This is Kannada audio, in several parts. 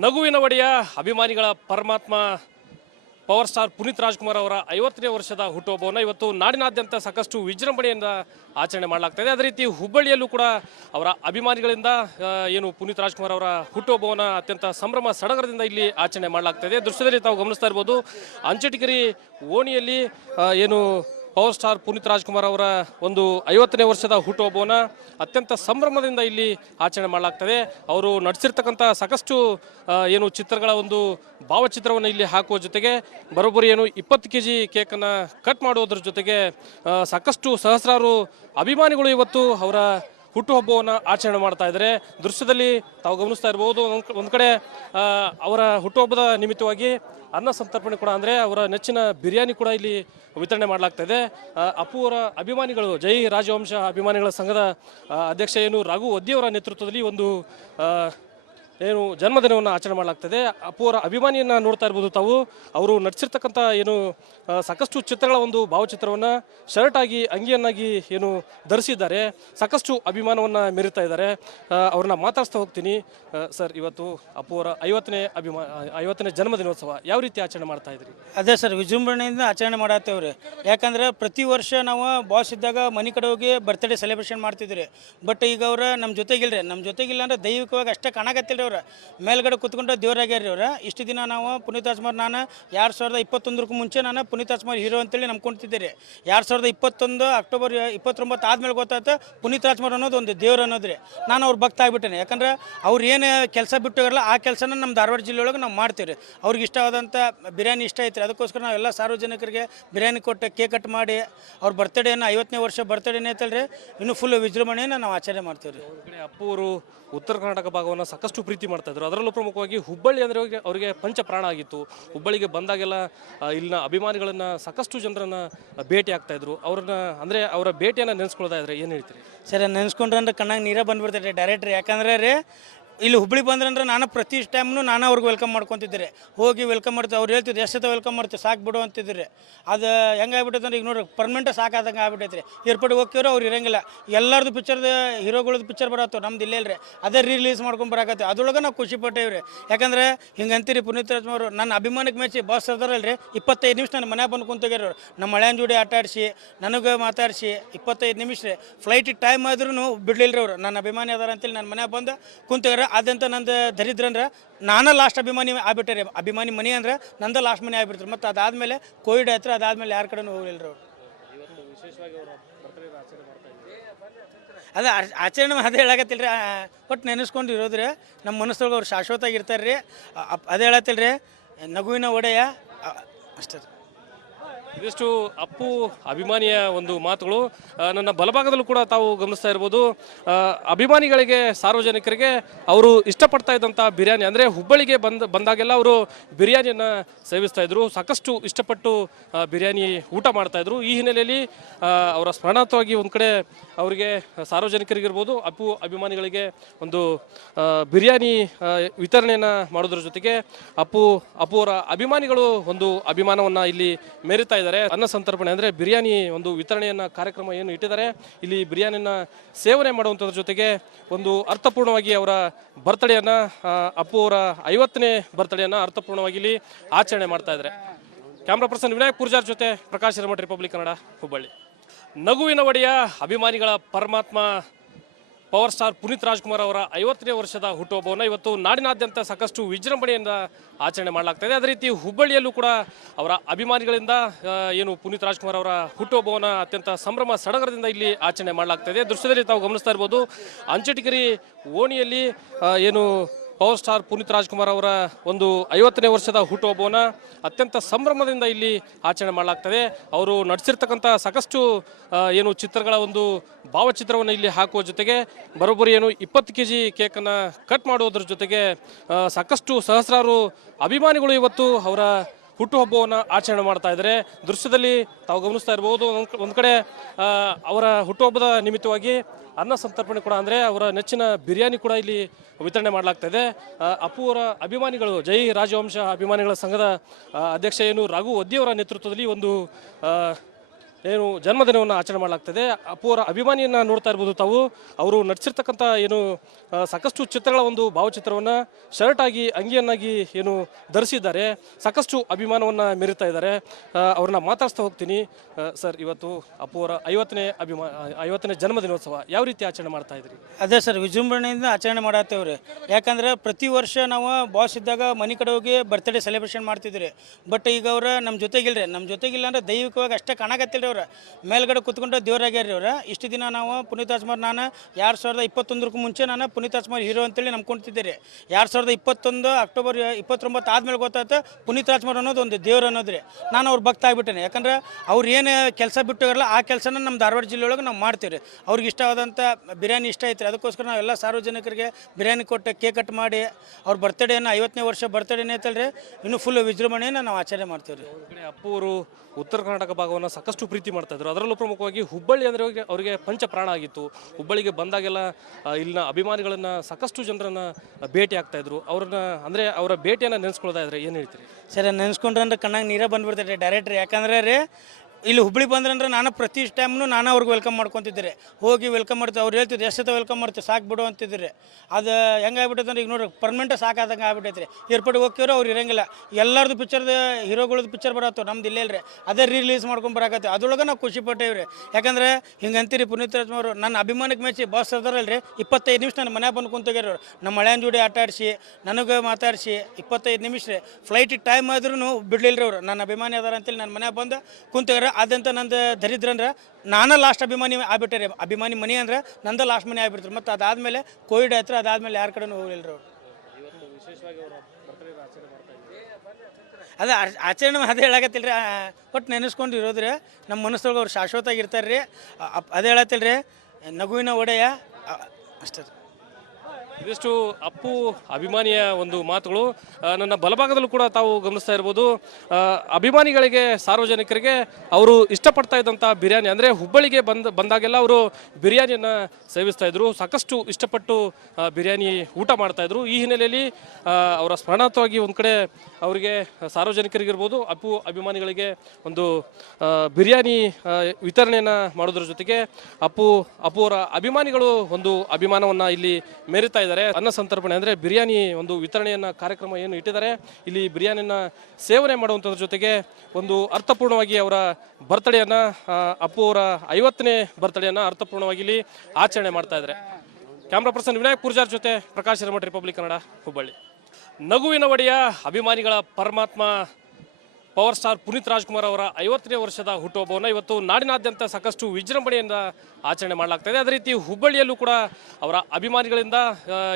ನಗುವಿನ ಒಡೆಯ ಅಭಿಮಾನಿಗಳ ಪರಮಾತ್ಮ, ಪವರ್ ಸ್ಟಾರ್ ಪುನೀತ್ ರಾಜ್ಕುಮಾರ್ ಅವರ ಐವತ್ತನೇ ವರ್ಷದ ಹುಟ್ಟುಹಬ್ಬವನ್ನು ಇವತ್ತು ನಾಡಿನಾದ್ಯಂತ ಸಾಕಷ್ಟು ವಿಜೃಂಭಣೆಯಿಂದ ಆಚರಣೆ ಮಾಡಲಾಗ್ತದೆ ಅದೇ ರೀತಿ ಹುಬ್ಬಳ್ಳಿಯಲ್ಲೂ ಕೂಡ ಅವರ ಅಭಿಮಾನಿಗಳಿಂದ ಏನು ಪುನೀತ್ ರಾಜ್ಕುಮಾರ್ ಅವರ ಹುಟ್ಟುಹಬ್ಬವನ್ನು ಅತ್ಯಂತ ಸಂಭ್ರಮ ಸಡಗರದಿಂದ ಇಲ್ಲಿ ಆಚರಣೆ ಮಾಡಲಾಗ್ತದೆ ದೃಶ್ಯದಲ್ಲಿ ತಾವು ಗಮನಿಸ್ತಾ ಇರ್ಬೋದು, ಅಂಚಟಗಿರಿ ಓಣಿಯಲ್ಲಿ ಏನು ಪವರ್ ಸ್ಟಾರ್ ಪುನೀತ್ ರಾಜ್ಕುಮಾರ್ ಅವರ ಒಂದು ಐವತ್ತನೇ ವರ್ಷದ ಹುಟ್ಟುಹಬ್ಬವನ್ನು ಅತ್ಯಂತ ಸಂಭ್ರಮದಿಂದ ಇಲ್ಲಿ ಆಚರಣೆ ಮಾಡಲಾಗ್ತದೆ. ಅವರು ನಡೆಸಿರ್ತಕ್ಕಂಥ ಸಾಕಷ್ಟು ಏನು ಚಿತ್ರಗಳ ಒಂದು ಭಾವಚಿತ್ರವನ್ನು ಇಲ್ಲಿ ಹಾಕುವ ಜೊತೆಗೆ ಬರೋಬ್ಬರಿ ಏನು ಇಪ್ಪತ್ತು ಕೆ ಜಿ ಕೇಕನ್ನು ಕಟ್ ಮಾಡುವುದರ ಜೊತೆಗೆ ಸಾಕಷ್ಟು ಸಹಸ್ರಾರು ಅಭಿಮಾನಿಗಳು ಇವತ್ತು ಅವರ ಹುಟ್ಟುಹಬ್ಬವನ್ನು ಆಚರಣೆ ಮಾಡ್ತಾ ಇದ್ದಾರೆ. ದೃಶ್ಯದಲ್ಲಿ ತಾವು ಗಮನಿಸ್ತಾ ಇರಬಹುದು, ಒಂದು ಕಡೆ ಅವರ ಹುಟ್ಟುಹಬ್ಬದ ನಿಮಿತ್ತವಾಗಿ ಅನ್ನ ಸಂತರ್ಪಣೆ ಕೂಡ ಅಂದರೆ ಅವರ ನೆಚ್ಚಿನ ಬಿರಿಯಾನಿ ಕೂಡ ಇಲ್ಲಿ ವಿತರಣೆ ಮಾಡಲಾಗ್ತಾ ಇದೆ. ಅಪ್ಪುವರ ಅಭಿಮಾನಿಗಳು, ಜೈ ರಾಜವಂಶ ಅಭಿಮಾನಿಗಳ ಸಂಘದ ಅಧ್ಯಕ್ಷ ಏನು ರಾಘು ಒದ್ದಿಯವರ ನೇತೃತ್ವದಲ್ಲಿ ಒಂದು ಏನು ಜನ್ಮದಿನವನ್ನು ಆಚರಣೆ ಮಾಡಲಾಗ್ತದೆ. ಅಪ್ಪು ಅವರ ಅಭಿಮಾನಿಯನ್ನು ನೋಡ್ತಾ ಇರ್ಬೋದು ತಾವು. ಅವರು ನಟಿಸಿರ್ತಕ್ಕಂಥ ಏನು ಸಾಕಷ್ಟು ಚಿತ್ರಗಳ ಒಂದು ಭಾವಚಿತ್ರವನ್ನು ಶರ್ಟ್ ಆಗಿ ಅಂಗಿಯನ್ನಾಗಿ ಏನು ಧರಿಸಿದ್ದಾರೆ. ಸಾಕಷ್ಟು ಅಭಿಮಾನವನ್ನು ಮೆರಿತಾ ಇದ್ದಾರೆ. ಅವ್ರನ್ನ ಮಾತಾಡಿಸ್ತಾ ಹೋಗ್ತೀನಿ. ಸರ್, ಇವತ್ತು ಅಪ್ಪು ಅವರ ಐವತ್ತನೇ ಅಭಿಮಾ, ಐವತ್ತನೇ ಜನ್ಮದಿನೋತ್ಸವ ಯಾವ ರೀತಿ ಆಚರಣೆ ಮಾಡ್ತಾ ಇದ್ರಿ? ಅದೇ ಸರ್, ವಿಜೃಂಭಣೆಯಿಂದ ಆಚರಣೆ ಮಾಡತ್ತೇವ್ರಿ. ಯಾಕಂದ್ರೆ ಪ್ರತಿ ವರ್ಷ ನಾವು ಬಾಸ್ ಇದ್ದಾಗ ಮನೆ ಕಡೆ ಹೋಗಿ ಬರ್ತ್ಡೇ ಸೆಲೆಬ್ರೇಷನ್ ಮಾಡ್ತಿದ್ರಿ. ಬಟ್ ಈಗ ಅವ್ರ ನಮ್ಮ ಜೊತೆಗಿಲ್ರಿ. ನಮ್ಮ ಜೊತೆಗಿಲ್ಲ ಅಂದ್ರೆ ದೈವಿಕವಾಗಿ ಅಷ್ಟೇ ಕಾಣಕತ್ತಿಲ್ರಿ ಮೇಲ್ಗಡೆ ಕುತ್ಕೊಂಡು ದೇವರಾಗ್ಯಾರ ಅವ್ರು. ಇಷ್ಟು ದಿನ ನಾವು ಪುನೀತ್ ರಾಜ್ಮಾರ್ ನಾನು ಎರಡು ಸಾವಿರದ ಇಪ್ಪತ್ತೊಂದಕ್ಕೂ ಮುಂಚೆ ನಾನು ಪುನೀತ್ ರಾಜ್ಮಾರ್ ಹೀರೋ ಅಂತೇಳಿ ನಂಬ್ಕೊಂತಿದ್ದೀರಿ ಎರಡು ಸಾವಿರದ ಇಪ್ಪತ್ತೊಂದು ಅಕ್ಟೋಬರ್ ಇಪ್ಪತ್ತೊಂಬತ್ತು ಆದಮೇಲೆ ಗೊತ್ತಾಯ್ತು ಪುನೀತ್ ರಾಜ್ಮಾರ್ ಅನ್ನೋದು ಒಂದು ದೇವ್ರು ಅನ್ನೋದ್ರಿ. ನಾನು ಅವ್ರ ಭಕ್ತ ಆಗಿಬಿಟ್ಟೇನೆ. ಯಾಕಂದ್ರೆ ಅವ್ರು ಏನು ಕೆಲಸ ಬಿಟ್ಟೋಗಿರಲ್ಲ ಆ ಕೆಲಸನ ನಮ್ಮ ಧಾರವಾಡ ಜಿಲ್ಲೆ ಒಳಗೆ ನಾವು ಮಾಡ್ತೀವಿ ರೀ ಅವ್ರಿಗೆ ಇಷ್ಟವಾದಂಥ ಬಿರಿಯಾನಿ ಇಷ್ಟ ಐತ್ರಿ. ಅದಕ್ಕೋಸ್ಕರ ನಾವೆಲ್ಲ ಸಾರ್ವಜನಿಕರಿಗೆ ಬಿರಿಯಾನಿ ಕೊಟ್ಟು ಕೇಕ್ ಕಟ್ ಮಾಡಿ, ಅವ್ರ ಬರ್ತಡೇನ ಐವತ್ತನೇ ವರ್ಷ ಬರ್ತಡೇನೇ ಐತಲ್ರಿ, ಇನ್ನೂ ಫುಲ್ ವಿಜೃಂಭಣೆಯನ್ನು ನಾವು ಆಚರಣೆ ಮಾಡ್ತೀವಿ ರೀ ಅಪ್ಪೂರು ಉತ್ತರ ಕರ್ನಾಟಕ ಭಾಗವನ್ನು ಸಾಕಷ್ಟು ಪ್ರೀತಿ ಮಾಡ್ತಾ ಇದ್ರು. ಅದರಲ್ಲೂ ಪ್ರಮುಖವಾಗಿ ಹುಬ್ಬಳ್ಳಿ ಅಂದರೆ ಅವ್ರಿಗೆ ಅವರಿಗೆ ಪಂಚ ಪ್ರಾಣ ಆಗಿತ್ತು. ಹುಬ್ಬಳ್ಳಿಗೆ ಬಂದಾಗೆಲ್ಲ ಇಲ್ಲಿನ ಅಭಿಮಾನಿಗಳನ್ನ ಸಾಕಷ್ಟು ಜನರನ್ನ ಭೇಟಿ ಆಗ್ತಾ ಇದ್ರು. ಅವ್ರನ್ನ ಅಂದ್ರೆ ಅವರ ಭೇಟಿಯನ್ನ ನೆನೆಸ್ಕೊಳ್ತಾ ಇದ್ರೆ ಏನು ಹೇಳ್ತೀರಿ? ಸರಿ, ನೆನೆಸ್ಕೊಂಡ್ರೆ ಅಂದ್ರೆ ಕಣ್ಣಾಗ ನೀರೇ ಬಂದ್ಬಿಡ್ತೈತೆ ಡೈರೆಕ್ಟ್ರಿ. ಯಾಕಂದ್ರೆ ರೀ ಇಲ್ಲಿ ಹುಬ್ಳಿ ಬಂದ್ರಂದ್ರೆ ನಾನು ಪ್ರತಿ ಟೈಮ್ನು ನಾನು ಅವ್ರಿಗೆ ವೆಲ್ಕಮ್ ಮಾಡ್ಕೊತಿದ್ದೆ ಹೋಗಿ ವೆಲ್ಕಮ್ ಮಾಡ್ತೀವಿ. ಅವ್ರು ಹೇಳ್ತಿದ್ರು, ಎಷ್ಟು ವೆಲ್ಕಮ್ ಮಾಡ್ತೀವಿ ಸಾಕು ಬಿಡು ಅಂತಿದ್ರಿ ಅದು ಹೆಂಗೆ ಆಗ್ಬಿಟ್ಟೈತೆ ಅಂದ್ರೆ ಈಗ ನೋಡ್ರಿ ಪರ್ಮನೆಂಟ್ ಸಾಕಾದಂಗೆ ಆಗ್ಬಿಟ್ಟೈತೆ ರೀ ಏರ್ಪೋರ್ಟ್ ಹೋಗ್ತೀವ್ರಿ, ಅವ್ರು ಇರಂಗಿಲ್ಲ. ಎಲ್ಲರದು ಪಿಕ್ಚರ್ದು ಹೀರೋಗಳದ್ದು ಪಿಕ್ಚರ್ ಬರತ್ತೆ, ನಮ್ದು ಇಲ್ಲೇ ರೀ ಅದೇ ರಿಲೀಸ್ ಮಾಡ್ಕೊಂಡು ಬರಕತ್ತೆ ಅದ್ರೊಳಗೆ ನಾವು ಖುಷಿ ಪಟ್ಟೇವ್ರಿ. ಯಾಕಂದ್ರೆ ಹಿಂಗೆ ಅಂತೀರಿ ಪುನೀತ್ ರಾಜ್ಮವರು, ನನ್ನ ಅಭಿಮಾನಕ್ಕೆ ಮೆಚ್ಚಿ, ಬಾಸ್ ಸರ್ದಾರಲ್ರಿ, ಇಪ್ಪತ್ತೈದು ನಿಮಿಷ ನನ್ನ ಮನೆ ಬಂದು ಕುಂತೋಗ್ಯಾರ ನಮ್ಮ ಮಳೆಯನ್ ಜೋಡಿ ಆಟ ಆಡಿಸಿ, ನನಗೆ ಮಾತಾಡಿಸಿ, ಇಪ್ಪತ್ತೈದು ನಿಮಿಷ ರೀ. ಫ್ಲೈಟಿಗೆ ಟೈಮ್ ಆದ್ರೂ ಬಿಡ್ಲಿಲ್ಲ ಅವರು. ನನ್ನ ಅಭಿಮಾನಿ ಅದಾರ ಅಂತೇಳಿ ನನ್ನ ಮನೆ ಬಂದು ಕುಂತೋಗ್ಯಾರ ಅದಂತ ನಂದು ದರಿದ್ರ ಅಂದ್ರೆ ನಾನೇ ಲಾಸ್ಟ್ ಅಭಿಮಾನಿ ಆಗ್ಬಿಟ್ಟೆ ರೀ. ಅಭಿಮಾನಿ ಮನೆ ಅಂದ್ರೆ ನಂದು ಲಾಸ್ಟ್ ಮನೆ ಆಗ್ಬಿಡ್ತಾರೆ ಮತ್ತು ಅದಾದಮೇಲೆ ಕೋವಿಡ್ ಹತ್ರ ಅದಾದಮೇಲೆ ಯಾರ ಕಡೆನೂ ಹೋಗಲಿಲ್ಲ ಅವರು. ಅದ ಆಚರಣೆ ಅದೇ ಹೇಳಕತ್ತಿಲ್ಲ ರೀ ಒಟ್ಟು ನೆನೆಸ್ಕೊಂಡು ಇರೋದ್ರಿ ನಮ್ಮ ಮನಸ್ಸೊಳಗೆ ಅವ್ರು ಶಾಶ್ವತ ಆಗಿರ್ತಾರೆ ರೀ ಅದೇ ಹೇಳತ್ತಿಲ್ಲ ರೀ ನಗುವಿನ ಒಡೆಯ ಅಷ್ಟೇ ಇದಿಷ್ಟು ಅಪ್ಪು, ಅಭಿಮಾನಿಯ ಒಂದು ಮಾತುಗಳು. ನನ್ನ ಬಲಭಾಗದಲ್ಲೂ ಕೂಡ ತಾವು ಗಮನಿಸ್ತಾ ಇರ್ಬೋದು. ಅಭಿಮಾನಿಗಳಿಗೆ, ಸಾರ್ವಜನಿಕರಿಗೆ ಅವರು ಇಷ್ಟಪಡ್ತಾ ಇದ್ದಂಥ ಬಿರಿಯಾನಿ, ಅಂದರೆ ಹುಬ್ಬಳ್ಳಿಗೆ ಬಂದ, ಬಂದಾಗೆಲ್ಲ ಅವರು ಬಿರಿಯಾನಿಯನ್ನು ಸೇವಿಸ್ತಾ ಇದ್ರು. ಸಾಕಷ್ಟು ಇಷ್ಟಪಟ್ಟು ಬಿರಿಯಾನಿ ಊಟ ಮಾಡ್ತಾ ಇದ್ರು. ಈ ಹಿನ್ನೆಲೆಯಲ್ಲಿ ಅವರ ಸ್ಮರಣಾರ್ಥವಾಗಿ ಒಂದು ಕಡೆ ಅವರಿಗೆ ಸಾರ್ವಜನಿಕರಿಗಿರ್ಬೋದು, ಅಪ್ಪು, ಅಭಿಮಾನಿಗಳಿಗೆ ಒಂದು ಬಿರಿಯಾನಿ ವಿತರಣೆಯನ್ನು ಮಾಡೋದ್ರ ಜೊತೆಗೆ ಅಪ್ಪು ಅಪ್ಪು ಅಭಿಮಾನಿಗಳು ಒಂದು ಅಭಿಮಾನವನ್ನು ಇಲ್ಲಿ ಮೆರಿತಾ ಇದ್ದಾರೆ. ಅನ್ನ ಸಂತರ್ಪಣೆ ಅಂದರೆ ಬಿರಿಯಾನಿ ಒಂದು ವಿತರಣೆಯನ್ನ ಕಾರ್ಯಕ್ರಮ ಏನು ಇಟ್ಟಿದ್ದಾರೆ. ಇಲ್ಲಿ ಬಿರಿಯಾನಿಯನ್ನ ಸೇವನೆ ಮಾಡುವಂಥದ್ರ ಜೊತೆಗೆ ಒಂದು ಅರ್ಥಪೂರ್ಣವಾಗಿ ಅವರ ಬರ್ತಡೆಯನ್ನು ಅಪ್ಪು ಅವರ ಐವತ್ತನೇ ಬರ್ತಡೆಯನ್ನು ಅರ್ಥಪೂರ್ಣವಾಗಿ ಇಲ್ಲಿ ಆಚರಣೆ ಮಾಡ್ತಾ ಇದ್ದಾರೆ. ಕ್ಯಾಮ್ರಾ ಪರ್ಸನ್ ವಿನಾಯಕ್ ಪೂರ್ಜಾರ್ ಜೊತೆ ಪ್ರಕಾಶ್ ಹಿರಮಠ ರಿಪಬ್ಲಿಕ್ ಕನ್ನಡ ಹುಬ್ಬಳ್ಳಿ. ನಗುವಿನ ಒಡೆಯ ಅಭಿಮಾನಿಗಳ ಪರಮಾತ್ಮ ಪವರ್ ಸ್ಟಾರ್ ಪುನೀತ್ ರಾಜ್ಕುಮಾರ್ ಅವರ ಐವತ್ತನೇ ವರ್ಷದ ಹುಟ್ಟುಹಬ್ಬವನ್ನು ಇವತ್ತು ನಾಡಿನಾದ್ಯಂತ ಸಾಕಷ್ಟು ವಿಜೃಂಭಣೆಯಿಂದ ಆಚರಣೆ ಮಾಡಲಾಗ್ತದೆ. ಅದೇ ರೀತಿ ಹುಬ್ಬಳ್ಳಿಯಲ್ಲೂ ಕೂಡ ಅವರ ಅಭಿಮಾನಿಗಳಿಂದ ಏನು ಪುನೀತ್ ರಾಜ್ಕುಮಾರ್ ಅವರ ಹುಟ್ಟುಹಬ್ಬವನ್ನು ಅತ್ಯಂತ ಸಂಭ್ರಮ ಸಡಗರದಿಂದ ಇಲ್ಲಿ ಆಚರಣೆ ಮಾಡಲಾಗ್ತದೆ. ದೃಶ್ಯದಲ್ಲಿ ತಾವು ಗಮನಿಸ್ತಾ ಇರ್ಬೋದು ಅಂಚಟಗಿರಿ ಓಣಿಯಲ್ಲಿ ಏನು ಪವರ್ ಸ್ಟಾರ್ ಪುನೀತ್ ರಾಜ್ಕುಮಾರ್ ಅವರ ಒಂದು ಐವತ್ತನೇ ವರ್ಷದ ಹುಟ್ಟುಹಬ್ಬವನ್ನು ಅತ್ಯಂತ ಸಂಭ್ರಮದಿಂದ ಇಲ್ಲಿ ಆಚರಣೆ ಮಾಡಲಾಗ್ತದೆ. ಅವರು ನಡೆಸಿರ್ತಕ್ಕಂಥ ಸಾಕಷ್ಟು ಏನು ಚಿತ್ರಗಳ ಒಂದು ಭಾವಚಿತ್ರವನ್ನು ಇಲ್ಲಿ ಹಾಕುವ ಜೊತೆಗೆ ಬರೋಬ್ಬರಿ ಏನು ಇಪ್ಪತ್ತು ಕೆ ಜಿ ಕೇಕನ್ನು ಕಟ್ ಮಾಡುವುದರ ಜೊತೆಗೆ ಸಾಕಷ್ಟು ಸಹಸ್ರಾರು ಅಭಿಮಾನಿಗಳು ಇವತ್ತು ಅವರ ಹುಟ್ಟುಹಬ್ಬವನ್ನು ಆಚರಣೆ ಮಾಡ್ತಾ ಇದ್ದಾರೆ. ದೃಶ್ಯದಲ್ಲಿ ತಾವು ಗಮನಿಸ್ತಾ ಇರಬಹುದು ಒಂದು ಕಡೆ ಅವರ ಹುಟ್ಟುಹಬ್ಬದ ನಿಮಿತ್ತವಾಗಿ ಅನ್ನ ಸಂತರ್ಪಣೆ ಕೂಡ ಅಂದರೆ ಅವರ ನೆಚ್ಚಿನ ಬಿರಿಯಾನಿ ಕೂಡ ಇಲ್ಲಿ ವಿತರಣೆ ಮಾಡಲಾಗ್ತಾ ಇದೆ. ಅಪ್ಪು ಅವರ ಅಭಿಮಾನಿಗಳು, ಜೈ ರಾಜವಂಶ ಅಭಿಮಾನಿಗಳ ಸಂಘದ ಅಧ್ಯಕ್ಷ ಏನು ರಾಘು ಒದ್ದಿಯವರ ನೇತೃತ್ವದಲ್ಲಿ ಒಂದು ಏನು ಜನ್ಮದಿನವನ್ನು ಆಚರಣೆ ಮಾಡಲಾಗ್ತದೆ. ಅಪ್ಪು ಅವರ ಅಭಿಮಾನಿಯನ್ನ ನೋಡ್ತಾ ಇರ್ಬೋದು ತಾವು. ಅವರು ನಟಿಸಿರ್ತಕ್ಕಂಥ ಏನು ಸಾಕಷ್ಟು ಚಿತ್ರಗಳ ಒಂದು ಭಾವಚಿತ್ರವನ್ನು ಶರ್ಟ್ ಆಗಿ, ಅಂಗಿಯನ್ನಾಗಿ ಏನು ಧರಿಸಿದ್ದಾರೆ. ಸಾಕಷ್ಟು ಅಭಿಮಾನವನ್ನು ಮೆರಿತಾ ಇದ್ದಾರೆ. ಅವ್ರನ್ನ ಮಾತಾಡಿಸ್ತಾ ಹೋಗ್ತೀನಿ. ಸರ್, ಇವತ್ತು ಅಪ್ಪು ಅವರ ಐವತ್ತನೇ ಅಭಿಮಾ, ಐವತ್ತನೇ ಜನ್ಮದಿನೋತ್ಸವ ಯಾವ ರೀತಿ ಆಚರಣೆ ಮಾಡ್ತಾ ಇದ್ರಿ? ಅದೇ ಸರ್, ವಿಜೃಂಭಣೆಯಿಂದ ಆಚರಣೆ ಮಾಡತ್ತೇವ್ರಿ ಯಾಕಂದ್ರೆ ಪ್ರತಿ ವರ್ಷ ನಾವು ಬಾಸ್ ಇದ್ದಾಗ ಮನೆ ಕಡೆ ಹೋಗಿ ಬರ್ತ್ಡೇ ಸೆಲೆಬ್ರೇಷನ್ ಮಾಡ್ತಿದ್ರಿ. ಬಟ್ ಈಗ ಅವ್ರ ನಮ್ಮ ಜೊತೆಗಿಲ್ರಿ. ನಮ್ಮ ಜೊತೆಗಿಲ್ಲ ಅಂದ್ರೆ ದೈವಿಕವಾಗಿ ಅಷ್ಟೇ ಕಾಣಕತ್ತಿಲ್ರಿ ಅವ್ರ ಮೇಲ್ಗಡೆ ಕುತ್ಕೊಂಡು ದೇವ್ರಾಗ್ಯಾರ್ರಿ ಅವ್ರ. ಇಷ್ಟು ದಿನ ನಾವು ಪುನೀತ್ ರಾಜ್ಮಾರ್ ನಾನು ಎರಡು ಸಾವಿರದ ಇಪ್ಪತ್ತೊಂದಕ್ಕೂ ಮುಂಚೆ ನಾನು ಪುನೀತ್ ರಾಜ್ಮಾರ್ ಹೀರೋ ಅಂತೇಳಿ ನಂಬ್ಕೊಂತಿದ್ದೀರಿ ಎರಡು ಸಾವಿರದ ಇಪ್ಪತ್ತೊಂದು ಅಕ್ಟೋಬರ್ ಇಪ್ಪತ್ತೊಂಬತ್ತು ಆದಮೇಲೆ ಗೊತ್ತಾಯ್ತು ಪುನೀತ್ ರಾಜ್ಮಾರ್ ಅನ್ನೋದು ಒಂದು ದೇವ್ರು ಅನ್ನೋದ್ರಿ. ನಾನು ಅವ್ರ ಭಕ್ತ ಆಗ್ಬಿಟ್ಟೇನೆ. ಯಾಕಂದ್ರೆ ಅವ್ರು ಏನು ಕೆಲಸ ಬಿಟ್ಟೋಗಲ್ಲ ಆ ಕೆಲಸನ ನಮ್ಮ ಧಾರವಾಡ ಜಿಲ್ಲೆ ಒಳಗೆ ನಾವು ಮಾಡ್ತೀವಿ ರೀ ಅವ್ರಿಗೆ ಇಷ್ಟವಾದಂಥ ಬಿರಿಯಾನಿ ಇಷ್ಟ ಐತ್ರಿ. ಅದಕ್ಕೋಸ್ಕರ ನಾವೆಲ್ಲ ಸಾರ್ವಜನಿಕರಿಗೆ ಬಿರಿಯಾನಿ ಕೊಟ್ಟು ಕೇಕ್ ಕಟ್ ಮಾಡಿ, ಅವ್ರ ಬರ್ತಡೇನ ಐವತ್ತನೇ ವರ್ಷ ಬರ್ತಡೇನೇ ಐತಲ್ರಿ ಇನ್ನೂ ಫುಲ್ ವಿಜೃಂಭಣೆಯನ್ನು ನಾವು ಆಚರಣೆ ಮಾಡ್ತೀವಿ ರೀ ಅಪ್ಪೂರು ಉತ್ತರ ಕರ್ನಾಟಕ ಭಾಗವನ್ನು ಸಾಕಷ್ಟು ಪ್ರೀತಿ ಮಾಡ್ತಾ ಇದ್ರು. ಅದರಲ್ಲೂ ಪ್ರಮುಖವಾಗಿ ಹುಬ್ಬಳ್ಳಿ ಅಂದರೆ ಅವರಿಗೆ ಪಂಚ ಪ್ರಾಣ ಆಗಿತ್ತು. ಹುಬ್ಬಳ್ಳಿಗೆ ಬಂದಾಗೆಲ್ಲ ಇಲ್ಲಿನ ಅಭಿಮಾನಿಗಳನ್ನ ಸಾಕಷ್ಟು ಜನರನ್ನ ಭೇಟಿ ಆಗ್ತಾ ಇದ್ರು. ಅವ್ರನ್ನ ಅಂದ್ರೆ ಅವರ ಭೇಟಿಯನ್ನ ನೆನೆಸ್ಕೊಳ್ತಾ ಇದ್ರೆ ಏನು ಹೇಳ್ತೀರಿ? ಸರಿ, ನೆನೆಸ್ಕೊಂಡ್ರೆ ಅಂದ್ರೆ ಕಣ್ಣಾಗ ನೀರೇ ಬಂದ್ಬಿಡ್ತೈತೆ ಡೈರೆಕ್ಟ್ರಿ. ಯಾಕಂದ್ರೆ ರೀ ಇಲ್ಲಿ ಹುಬ್ಳಿ ಬಂದ್ರಂದ್ರೆ ನಾನು ಪ್ರತಿ ಟೈಮ್ನು ನಾನು ಅವ್ರಿಗೆ ವೆಲ್ಕಮ್ ಮಾಡ್ಕೊತಿದ್ದೆ ಹೋಗಿ ವೆಲ್ಕಮ್ ಮಾಡ್ತೀವಿ, ಅವ್ರು ಹೇಳ್ತಿದ್ರು ಎಷ್ಟು ವೆಲ್ಕಮ್ ಮಾಡ್ತೀವಿ, ಸಾಕು ಬಿಡು ಅಂತಿದ್ರಿ ಅದು ಹೆಂಗೆ ಆಗ್ಬಿಟ್ಟೈತೆ ಅಂದ್ರೆ ಈಗ ನೋಡ್ರಿ ಪರ್ಮನೆಂಟ್ ಸಾಕಾದಂಗೆ ಆಗ್ಬಿಟ್ಟೈತೆ ರೀ. ಏರ್ಪೋರ್ಟ್ಗೆ ಹೋಗ್ತಿವ್ರೆ, ಅವ್ರು ಇರಂಗಿಲ್ಲ. ಎಲ್ಲರದು ಪಿಕ್ಚರ್ದ ಹೀರೋಗಳದ್ದು ಪಿಕ್ಚರ್ ಬರತ್ತೆ, ನಮ್ದು ಇಲ್ಲೇ ರೀ ಅದೇ ರಿಲೀಸ್ ಮಾಡ್ಕೊಂಡು ಬರಕತ್ತೆ ಅದ್ರೊಳಗೆ ನಾವು ಖುಷಿ ಪಟ್ಟೇವಿ ರೀ. ಯಾಕಂದ್ರೆ ಹಿಂಗೆ ಅಂತೀರಿ ಪುನೀತ್ ರಾಜ್ಕುಮಾರ್ ನನ್ನ ಅಭಿಮಾನಕ್ಕೆ ಮೆಚ್ಚಿ ಬಸ್ ಅದಾರಲ್ರಿ ಇಪ್ಪತ್ತೈದು ನಿಮಿಷ ನನ್ನ ಮನೆ ಬಂದು ಕುಂತೋಗ್ಯಾರ ನಮ್ಮ ಮಳೆಯನ್ ಜೋಡಿ ಆಟ ಆಡಿಸಿ, ನನಗೆ ಮಾತಾಡಿಸಿ, ಇಪ್ಪತ್ತೈದು ನಿಮಿಷ ರೀ. ಫ್ಲೈಟಿಗೆ ಟೈಮ್ ಆದ್ರೂ ಬಿಡ್ಲಿಲ್ಲ ರೀ ಅವರು. ನನ್ನ ಅಭಿಮಾನಿ ಅದಾರ ಅಂತೇಳಿ ನನ್ನ ಮನೆ ಬಂದು ಕುಂತೋಗ್ಯಾರ ಅದಂತ ನಂದು ದರಿದ್ರ ಅಂದ್ರೆ ನಾನೇ ಲಾಸ್ಟ್ ಅಭಿಮಾನಿ ಆಗ್ಬಿಟ್ಟೆ ಅಭಿಮಾನಿ ಮನೆ ಅಂದ್ರೆ ನಂದು ಲಾಸ್ಟ್ ಮನೆ ಆಗ್ಬಿಡ್ತಾರೆ. ಮತ್ತು ಅದಾದಮೇಲೆ ಕೋವಿಡ್ ಆಯ್ತು ಅದಾದಮೇಲೆ ಯಾರ ಕಡೆನೂ ಹೋಗಲಿಲ್ಲ ಅವ್ರು. ಅದೇ ಆಚರಣೆ ಅದೇ ಹೇಳಕತ್ತಿಲ್ಲ ರೀ ಒಟ್ಟು ನೆನೆಸ್ಕೊಂಡು ಇರೋದ್ರಿ. ನಮ್ಮ ಮನಸ್ಸೊಳಗೆ ಅವ್ರು ಶಾಶ್ವತ ಆಗಿರ್ತಾರೆ ರೀ ಅದೇ ಹೇಳತ್ತಿಲ್ಲ ರೀ ನಗುವಿನ ಒಡೆಯ ಅಷ್ಟೇ. ಇದಿಷ್ಟು ಅಪ್ಪು, ಅಭಿಮಾನಿಯ ಒಂದು ಮಾತುಗಳು. ನನ್ನ ಬಲಭಾಗದಲ್ಲೂ ಕೂಡ ತಾವು ಗಮನಿಸ್ತಾ ಇರ್ಬೋದು. ಅಭಿಮಾನಿಗಳಿಗೆ, ಸಾರ್ವಜನಿಕರಿಗೆ ಅವರು ಇಷ್ಟಪಡ್ತಾ ಇದ್ದಂಥ ಬಿರಿಯಾನಿ, ಅಂದರೆ ಹುಬ್ಬಳ್ಳಿಗೆ ಬಂದ, ಬಂದಾಗೆಲ್ಲ ಅವರು ಬಿರಿಯಾನಿಯನ್ನು ಸೇವಿಸ್ತಾ ಇದ್ರು. ಸಾಕಷ್ಟು ಇಷ್ಟಪಟ್ಟು ಬಿರಿಯಾನಿ ಊಟ ಮಾಡ್ತಾ ಇದ್ರು. ಈ ಹಿನ್ನೆಲೆಯಲ್ಲಿ ಅವರ ಸ್ಮರಣಾರ್ಥವಾಗಿ ಒಂದು ಕಡೆ ಅವರಿಗೆ ಸಾರ್ವಜನಿಕರಿಗಿರ್ಬೋದು, ಅಪ್ಪು, ಅಭಿಮಾನಿಗಳಿಗೆ ಒಂದು ಬಿರಿಯಾನಿ ವಿತರಣೆಯನ್ನು ಮಾಡೋದ್ರ ಜೊತೆಗೆ ಅಪ್ಪು ಅಪ್ಪು ಅವರ ಅಭಿಮಾನಿಗಳು ಒಂದು ಅಭಿಮಾನವನ್ನು ಇಲ್ಲಿ ಮೆರಿತಾ ಇದ್ದಾರೆ. ಅನ್ನ ಸಂತರ್ಪಣೆ ಅಂದರೆ ಬಿರಿಯಾನಿ ಒಂದು ವಿತರಣೆಯನ್ನ ಕಾರ್ಯಕ್ರಮ ಏನು ಇಟ್ಟಿದ್ದಾರೆ. ಇಲ್ಲಿ ಬಿರಿಯಾನಿಯನ್ನ ಸೇವನೆ ಮಾಡುವಂಥದ್ರ ಜೊತೆಗೆ ಒಂದು ಅರ್ಥಪೂರ್ಣವಾಗಿ ಅವರ ಬರ್ತಡೆಯನ್ನು ಅಪ್ಪು ಅವರ ಐವತ್ತನೇ ಬರ್ತಡೆಯನ್ನು ಅರ್ಥಪೂರ್ಣವಾಗಿ ಇಲ್ಲಿ ಆಚರಣೆ ಮಾಡ್ತಾ ಇದ್ದಾರೆ. ಕ್ಯಾಮ್ರಾ ಪರ್ಸನ್ ವಿನಾಯಕ್ ಪೂರ್ಜಾರ್ ಜೊತೆ ಪ್ರಕಾಶ್ ಹಿರಮಠ ರಿಪಬ್ಲಿಕ್ ಕನ್ನಡ ಹುಬ್ಬಳ್ಳಿ. ನಗುವಿನ ಒಡೆಯ ಅಭಿಮಾನಿಗಳ ಪರಮಾತ್ಮ ಪವರ್ ಸ್ಟಾರ್ ಪುನೀತ್ ರಾಜ್ಕುಮಾರ್ ಅವರ ಐವತ್ತನೇ ವರ್ಷದ ಹುಟ್ಟುಹಬ್ಬವನ್ನು ಇವತ್ತು ನಾಡಿನಾದ್ಯಂತ ಸಾಕಷ್ಟು ವಿಜೃಂಭಣೆಯಿಂದ ಆಚರಣೆ ಮಾಡಲಾಗ್ತದೆ ಅದೇ ರೀತಿ ಹುಬ್ಬಳ್ಳಿಯಲ್ಲೂ ಕೂಡ ಅವರ ಅಭಿಮಾನಿಗಳಿಂದ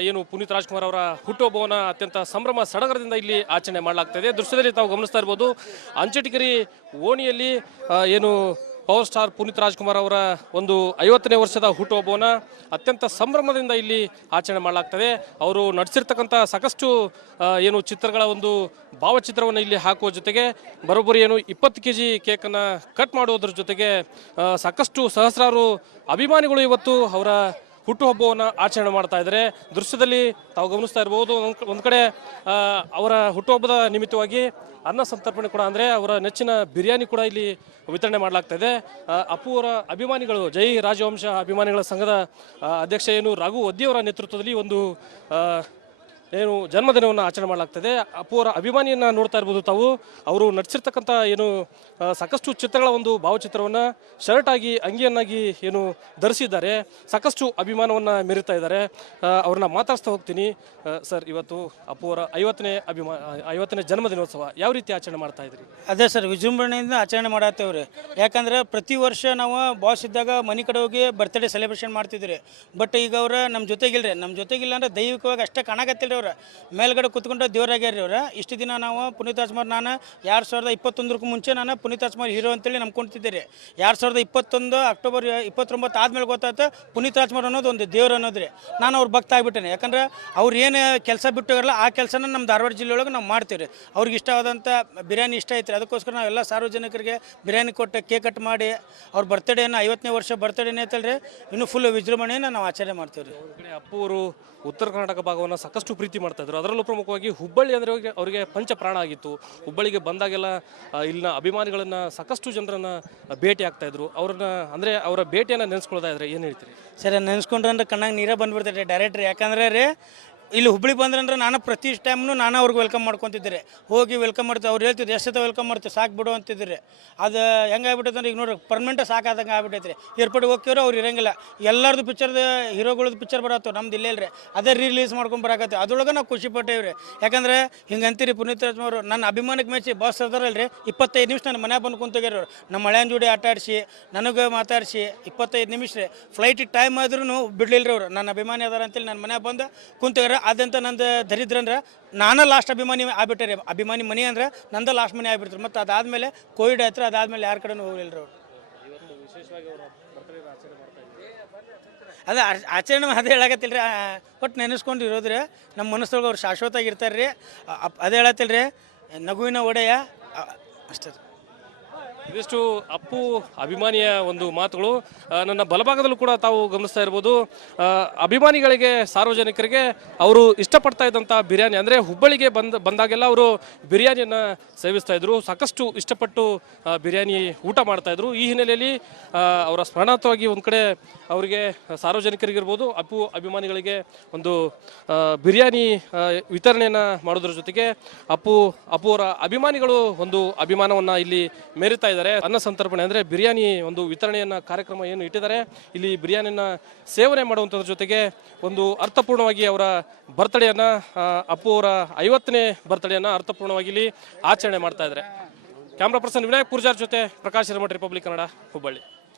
ಏನು ಪುನೀತ್ ರಾಜ್ಕುಮಾರ್ ಅವರ ಹುಟ್ಟುಹಬ್ಬವನ್ನು ಅತ್ಯಂತ ಸಂಭ್ರಮ ಸಡಗರದಿಂದ ಇಲ್ಲಿ ಆಚರಣೆ ಮಾಡಲಾಗ್ತದೆ ದೃಶ್ಯದಲ್ಲಿ ತಾವು ಗಮನಿಸ್ತಾ ಇರ್ಬೋದು, ಅಂಚಟಿಕರಿ ಓಣಿಯಲ್ಲಿ ಏನು ಪವರ್ ಸ್ಟಾರ್ ಪುನೀತ್ ರಾಜ್ಕುಮಾರ್ ಅವರ ಒಂದು ಐವತ್ತನೇ ವರ್ಷದ ಹುಟ್ಟುಹಬ್ಬವನ್ನು ಅತ್ಯಂತ ಸಂಭ್ರಮದಿಂದ ಇಲ್ಲಿ ಆಚರಣೆ ಮಾಡಲಾಗ್ತದೆ. ಅವರು ನಡೆಸಿರ್ತಕ್ಕಂಥ ಸಾಕಷ್ಟು ಏನು ಚಿತ್ರಗಳ ಒಂದು ಭಾವಚಿತ್ರವನ್ನು ಇಲ್ಲಿ ಹಾಕುವ ಜೊತೆಗೆ ಬರೋಬ್ಬರಿ ಏನು ಇಪ್ಪತ್ತು ಕೆ ಜಿ ಕೇಕನ್ನು ಕಟ್ ಮಾಡುವುದರ ಜೊತೆಗೆ ಸಾಕಷ್ಟು ಸಹಸ್ರಾರು ಅಭಿಮಾನಿಗಳು ಇವತ್ತು ಅವರ ಹುಟ್ಟುಹಬ್ಬವನ್ನು ಆಚರಣೆ ಮಾಡ್ತಾ ಇದ್ದಾರೆ. ದೃಶ್ಯದಲ್ಲಿ ತಾವು ಗಮನಿಸ್ತಾ ಇರಬಹುದು ಒಂದು ಕಡೆ ಅವರ ಹುಟ್ಟುಹಬ್ಬದ ನಿಮಿತ್ತವಾಗಿ ಅನ್ನ ಸಂತರ್ಪಣೆ ಕೂಡ ಅಂದರೆ ಅವರ ನೆಚ್ಚಿನ ಬಿರಿಯಾನಿ ಕೂಡ ಇಲ್ಲಿ ವಿತರಣೆ ಮಾಡಲಾಗ್ತಾ ಇದೆ. ಅಪ್ಪುವರ ಅಭಿಮಾನಿಗಳು, ಜೈ ರಾಜವಂಶ ಅಭಿಮಾನಿಗಳ ಸಂಘದ ಅಧ್ಯಕ್ಷ ಏನು ರಾಘು ಒದ್ದಿಯವರ ನೇತೃತ್ವದಲ್ಲಿ ಒಂದು ಏನು ಜನ್ಮದಿನವನ್ನು ಆಚರಣೆ ಮಾಡಲಾಗ್ತದೆ. ಅಪ್ಪುವರ ಅಭಿಮಾನಿಯನ್ನು ನೋಡ್ತಾ ಇರ್ಬೋದು ತಾವು. ಅವರು ನಟಿಸಿರ್ತಕ್ಕಂಥ ಏನು ಸಾಕಷ್ಟು ಚಿತ್ರಗಳ ಒಂದು ಭಾವಚಿತ್ರವನ್ನು ಶರ್ಟ್ ಆಗಿ ಅಂಗಿಯನ್ನಾಗಿ ಏನು ಧರಿಸಿದ್ದಾರೆ. ಸಾಕಷ್ಟು ಅಭಿಮಾನವನ್ನು ಮೆರಿತಾ ಇದ್ದಾರೆ. ಅವ್ರನ್ನ ಮಾತಾಡಿಸ್ತಾ ಹೋಗ್ತೀನಿ. ಸರ್, ಇವತ್ತು ಅಪ್ಪುವರ ಐವತ್ತನೇ ಅಭಿಮಾ ಐವತ್ತನೇ ಜನ್ಮದಿನೋತ್ಸವ ಯಾವ ರೀತಿ ಆಚರಣೆ ಮಾಡ್ತಾ ಇದ್ರಿ? ಅದೇ ಸರ್, ವಿಜೃಂಭಣೆಯಿಂದ ಆಚರಣೆ ಮಾಡತ್ತೇವ್ರಿ ಯಾಕಂದ್ರೆ ಪ್ರತಿ ವರ್ಷ ನಾವು ಬಾಸ್ ಇದ್ದಾಗ ಮನೆ ಕಡೆ ಹೋಗಿ ಬರ್ತ್ಡೇ ಸೆಲೆಬ್ರೇಷನ್ ಮಾಡ್ತಿದ್ರಿ. ಬಟ್ ಈಗ ಅವ್ರ ನಮ್ಮ ಜೊತೆಗಿಲ್ರಿ. ನಮ್ಮ ಜೊತೆಗಿಲ್ಲ ಅಂದ್ರೆ ದೈವಿಕವಾಗಿ ಅಷ್ಟೇ ಕಾಣಕತ್ತಿಲ್ಲ ಅವ್ರ. ಮೇಲ್ಗಡೆ ಕುತ್ಕೊಂಡು ದೇವರಾಗ್ಯಾರ ಅವ್ರ. ಇಷ್ಟು ದಿನ ನಾವು ಪುನೀತ್ ರಾಜ್ಮಾರ್ ನಾನು ಎರಡು ಸಾವಿರದ ಇಪ್ಪತ್ತೊಂದಕ್ಕೂ ಮುಂಚೆ ನಾನು ಪುನೀತ್ ರಾಜ್ಕುಮಾರ್ ಹೀರೋ ಅಂತೇಳಿ ನಂಬ್ಕೊಂತಿದ್ದೆ ರೀ ಎರಡು ಸಾವಿರದ ಇಪ್ಪತ್ತೊಂದು ಅಕ್ಟೋಬರ್ ಇಪ್ಪತ್ತೊಂಬತ್ತು ಆದಮೇಲೆ ಗೊತ್ತಾಯ್ತು ಪುನೀತ್ ರಾಜ್ಮಾರ್ ಅನ್ನೋದು ಒಂದು ದೇವ್ರು ಅನ್ನೋದ್ರಿ. ನಾನು ಅವ್ರ ಭಕ್ತ ಆಗ್ಬಿಟ್ಟೇನೆ. ಯಾಕಂದ್ರೆ ಅವ್ರು ಏನು ಕೆಲಸ ಬಿಟ್ಟಿರಲ್ಲ ಆ ಕೆಲಸನ ನಮ್ಮ ಧಾರವಾಡ ಜಿಲ್ಲೆಯೊಳಗೆ ನಾವು ಮಾಡ್ತೀವಿ ರೀ ಅವ್ರಿಗೆ ಇಷ್ಟವಾದಂಥ ಬಿರಿಯಾನಿ ಇಷ್ಟ ಐತ್ರಿ. ಅದಕ್ಕೋಸ್ಕರ ನಾವೆಲ್ಲ ಸಾರ್ವಜನಿಕರಿಗೆ ಬಿರಿಯಾನಿ ಕೊಟ್ಟು ಕೇಕ್ ಕಟ್ ಮಾಡಿ, ಅವ್ರ ಬರ್ತ್ಡೇನ ಐವತ್ತನೇ ವರ್ಷ ಬರ್ತ್ಡೇನೇ ಐತಲ್ರಿ ಇನ್ನೂ ಫುಲ್ ವಿಜೃಂಭಣೆಯನ್ನು ನಾವು ಆಚರಣೆ ಮಾಡ್ತೀವಿ ರೀ ಒಂದು ಕಡೆ ಅಪ್ಪು ಅವರು ಉತ್ತರ ಕರ್ನಾಟಕ ಭಾಗವನ್ನು ಸಾಕಷ್ಟು ಪ್ರೀತಿ ಮಾಡ್ತಾಯಿದ್ರು ಅದರಲ್ಲೂ ಪ್ರಮುಖವಾಗಿ ಹುಬ್ಬಳ್ಳಿ ಅಂದರೆ ಅವರಿಗೆ ಪಂಚ ಪ್ರಾಣ ಆಗಿತ್ತು. ಹುಬ್ಬಳ್ಳಿಗೆ ಬಂದಾಗೆಲ್ಲ ಇಲ್ಲಿನ ಅಭಿಮಾನಿಗಳನ್ನ ಸಾಕಷ್ಟು ಜನರನ್ನ ಭೇಟಿ ಆಗ್ತಾ ಇದ್ರು. ಅವ್ರನ್ನ ಅಂದ್ರೆ ಅವರ ಭೇಟಿಯನ್ನು ನೆನೆಸ್ಕೊಳ್ತಾ ಇದ್ರೆ ಏನು ಹೇಳ್ತೀರಿ? ಸರಿ, ನೆನೆಸ್ಕೊಂಡ್ರೆ ಅಂದ್ರೆ ಕಣ್ಣಾಗ ನೀರೇ ಬಂದ್ಬಿಡ್ತಾರೆ ಡೈರೆಕ್ಟ್ರಿ. ಯಾಕಂದ್ರೆ ರೀ ಇಲ್ಲಿ ಹುಬ್ಳಿ ಬಂದ್ರಂದ್ರೆ ನಾನು ಪ್ರತಿ ಟೈಮ್ನು ನಾನು ಅವ್ರಿಗೆ ವೆಲ್ಕಮ್ ಮಾಡ್ಕೊತಿದ್ದೆ ಹೋಗಿ ವೆಲ್ಕಮ್ ಮಾಡ್ತೀವಿ, ಅವ್ರು ಹೇಳ್ತಿದ್ರು, ಎಷ್ಟು ವೆಲ್ಕಮ್ ಮಾಡ್ತೀವಿ, ಸಾಕು ಬಿಡು ಅಂತಿದ್ರಿ ಅದು ಹೆಂಗೆ ಆಗ್ಬಿಟ್ಟೈತೆ ಅಂದ್ರೆ ಈಗ ನೋಡ್ರಿ ಪರ್ಮನೆಂಟ್ ಸಾಕಾದಂಗೆ ಆಗ್ಬಿಟ್ಟೈತೆ ರೀ. ಏರ್ಪೋರ್ಟ್ಗೆ ಹೋಗ್ತಿವ್ರೆ, ಅವ್ರು ಇರಂಗಿಲ್ಲ. ಎಲ್ಲರದು ಪಿಕ್ಚರ್ದು ಹೀರೋಗಳದ್ದು ಪಿಕ್ಚರ್ ಬರತ್ತೋ, ನಮ್ದು ಇಲ್ಲೇ ಇಲ್ಲರಿ ಅದೇ ರಿಲೀಸ್ ಮಾಡ್ಕೊಂಡು ಬರಕತ್ತೆ ಅದ್ರೊಳಗೆ ನಾವು ಖುಷಿ ಪಟ್ಟೇವ್ರಿ ಯಾಕಂದ್ರೆ ಹಿಂಗೆ ಅಂತೀರಿ ಪುನೀತ್ ರಾಜ್ಮವರು, ನನ್ನ ಅಭಿಮಾನಕ್ಕೆ ಮೆಚ್ಚಿ, ಬಾಸ್ ಅದಾರಲ್ರಿ, ಇಪ್ಪತ್ತೈದು ನಿಮಿಷ ನನ್ನ ಮನೆ ಬಂದು ಕುಂತೋಗ್ಯಾರ ನಮ್ಮ ಮಳೆಯನ್ ಜೋಡಿ ಆಟ ಆಡಿಸಿ, ನನಗೆ ಮಾತಾಡಿಸಿ, ಇಪ್ಪತ್ತೈದು ನಿಮಿಷ ರೀ. ಫ್ಲೈಟಿಗೆ ಟೈಮ್ ಆದ್ರೂ ಬಿಡ್ಲಿಲ್ಲ ರೀ ಅವ್ರು. ನನ್ನ ಅಭಿಮಾನಿ ಅದಾರ ಅಂತೇಳಿ ನನ್ನ ಮನೆ ಬಂದು ಕುಂತೋಗ್ಯಾರ ಅದಂತ ನಂದು ದರಿದ್ರ ಅಂದ್ರೆ ನಾನು ಲಾಸ್ಟ್ ಅಭಿಮಾನಿ ಆಗ್ಬಿಟ್ಟೆ ರೀ. ಅಭಿಮಾನಿ ಮನೆ ಅಂದ್ರೆ ನಂದು ಲಾಸ್ಟ್ ಮನೆ ಆಗ್ಬಿಡ್ತಾರೆ ಮತ್ತು ಅದಾದಮೇಲೆ ಕೋವಿಡ್ ಆಯ್ತು ಅದಾದಮೇಲೆ ಯಾರ ಕಡೆನೂ ಹೋಗ್ಲಿಲ್ಲ ರೀ ಅವ್ರು. ಅದ ಆಚರಣೆ ಅದೇ ಹೇಳಕತ್ತಿಲ್ಲ ರೀ ಒಟ್ಟು ನೆನೆಸ್ಕೊಂಡು ಇರೋದ್ರಿ ನಮ್ಮ ಮನಸ್ಸೊಳಗೆ ಅವ್ರು ಶಾಶ್ವತ ಆಗಿರ್ತಾರೆ ರೀ ಅದೇ ಹೇಳತ್ತಿಲ್ಲ ರೀ ನಗುವಿನ ಒಡೆಯ ಅಷ್ಟೇ ಇದಿಷ್ಟು ಅಪ್ಪು ಅಭಿಮಾನಿಯ ಒಂದು ಮಾತುಗಳು. ನನ್ನ ಬಲಭಾಗದಲ್ಲೂ ಕೂಡ ತಾವು ಗಮನಿಸ್ತಾ ಇರ್ಬೋದು. ಅಭಿಮಾನಿಗಳಿಗೆ, ಸಾರ್ವಜನಿಕರಿಗೆ ಅವರು ಇಷ್ಟಪಡ್ತಾ ಇದ್ದಂಥ ಬಿರಿಯಾನಿ, ಅಂದರೆ ಹುಬ್ಬಳ್ಳಿಗೆ ಬಂದ, ಬಂದಾಗೆಲ್ಲ ಅವರು ಬಿರಿಯಾನಿಯನ್ನು ಸೇವಿಸ್ತಾ ಇದ್ರು. ಸಾಕಷ್ಟು ಇಷ್ಟಪಟ್ಟು ಬಿರಿಯಾನಿ ಊಟ ಮಾಡ್ತಾ ಇದ್ರು. ಈ ಹಿನ್ನೆಲೆಯಲ್ಲಿ ಅವರ ಸ್ಮರಣಾರ್ಥವಾಗಿ ಒಂದು ಕಡೆ ಅವರಿಗೆ ಸಾರ್ವಜನಿಕರಿಗಿರ್ಬೋದು, ಅಪ್ಪು ಅಭಿಮಾನಿಗಳಿಗೆ ಒಂದು ಬಿರಿಯಾನಿ ವಿತರಣೆಯನ್ನು ಮಾಡೋದ್ರ ಜೊತೆಗೆ ಅಪ್ಪು ಅಪ್ಪು ಅವರ ಅಭಿಮಾನಿಗಳು ಒಂದು ಅಭಿಮಾನವನ್ನು ಇಲ್ಲಿ ಮೆರಿತಾ ಇದ್ದಾರೆ. ಅನ್ನ ಸಂತರ್ಪಣೆ ಅಂದರೆ ಬಿರಿಯಾನಿ ಒಂದು ವಿತರಣೆಯನ್ನ ಕಾರ್ಯಕ್ರಮ ಏನು ಇಟ್ಟಿದ್ದಾರೆ. ಇಲ್ಲಿ ಬಿರಿಯಾನಿಯನ್ನ ಸೇವನೆ ಮಾಡುವಂಥದ್ರ ಜೊತೆಗೆ ಒಂದು ಅರ್ಥಪೂರ್ಣವಾಗಿ ಅವರ ಬರ್ತಡೆಯನ್ನ ಅಪ್ಪು ಅವರ ಐವತ್ತನೇ ಬರ್ತಡೆಯನ್ನ ಅರ್ಥಪೂರ್ಣವಾಗಿ ಇಲ್ಲಿ ಆಚರಣೆ ಮಾಡ್ತಾ ಇದ್ದಾರೆ. ಕ್ಯಾಮ್ರಾ ಪರ್ಸನ್ ವಿನಾಯಕ್ ಪೂರ್ಜಾರ್ ಜೊತೆ ಪ್ರಕಾಶ್ ಹಿರಮಠ ರಿಪಬ್ಲಿಕ್ ಕನ್ನಡ, ಹುಬ್ಬಳ್ಳಿ.